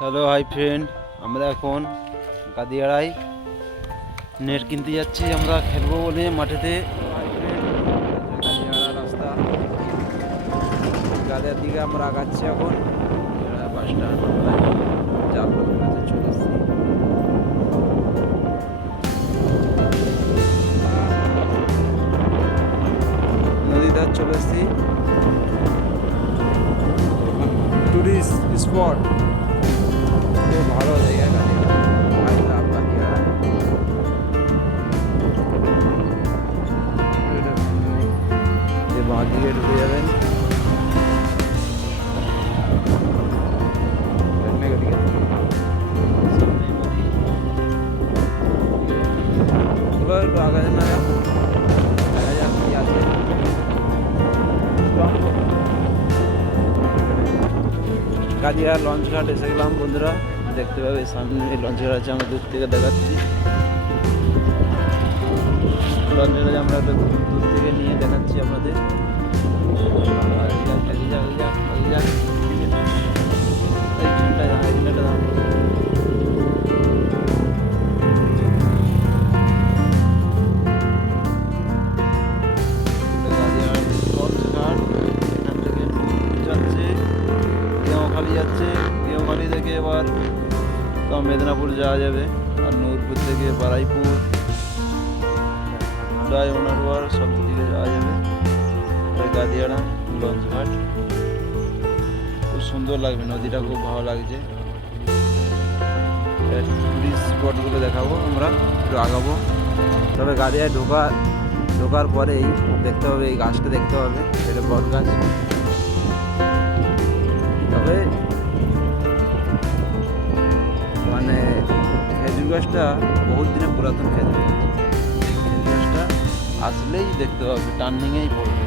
Hello hi friend আমরা এখন গাদিয়াড়াই net কিনতে যাচ্ছি। আমরা খেলব বলে মাঠেতে। গাদিয়াড়া রাস্তা। গাদিয়ার দিকে আমরা আগাচ্ছি এখন। বাস স্ট্যান্ড জাল কাছে চলে এসছি নদী ধার চলে এসছি টুরিস্ট স্পট ভালো জায়গা গাড়িটা আই লাভ গাড়িয়া যে বাঁ দিকে ঢুকে যাবেন সামনে গাড়ি সামনে নদী চলো একটু আগে না দেখা যাক কি আছে লঞ্চ ঘাট এসে গেলাম বন্ধুরা। দেখতে পাবে সামনে লঞ্চ ঘাট আছে আমরা দূর থেকে দেখাচ্ছি লঞ্চ ঘাট আমরা দূর থেকে নিয়ে দেখাচ্ছি আপনাদের যাচ্ছে গেঁওখালি থেকে এবার তো মেদিনীপুর যাওয়া যাবে। আর নূরপুর থেকে বারাইপুর ডায়মনারওয়ার সব দিকে যাওয়া যাবে। গাদিয়াড়া লঞ্চ ঘাট খুব সুন্দর লাগবে, নদীটা খুব ভালো লাগছে। টুরিস্ট স্পটগুলো দেখাবো আমরা, একটু আগাবো। তবে গাদিয়ায় ঢোকা ঢোকার পরেই দেখতে হবে, এই গাছটা দেখতে হবে, এটা বট গাছ। তবে গাছটা বহুত দিনে পুরাতন খেজুর গাছ খেজুর গাছটা আসলেই দেখতে পাবে টার্নিংয়েই পড়বে।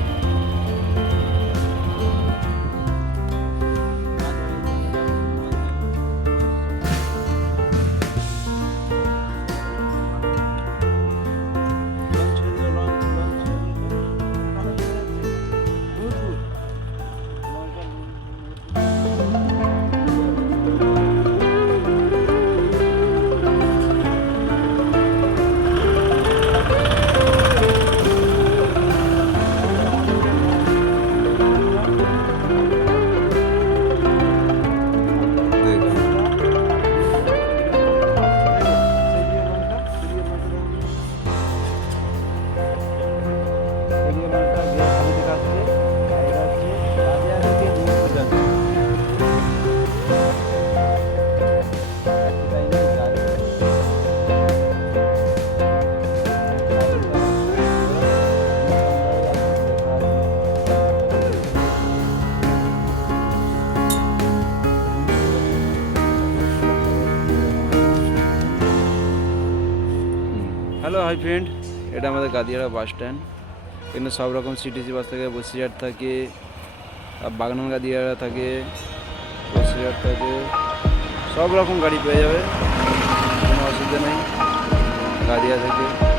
হ্যালো হাই ফ্রেন্ড এটা আমাদের গাদিয়াড়া বাস স্ট্যান্ড। এখানে সব রকম সিটিসি বাস থাকে, বসিরহাট থাকে বাগনান গাদিয়াড়া থাকে, বসিরহাট থাকে। সব রকম গাড়ি পেয়ে যাবে, কোনো অসুবিধা নেই। গাদিয়া থেকে।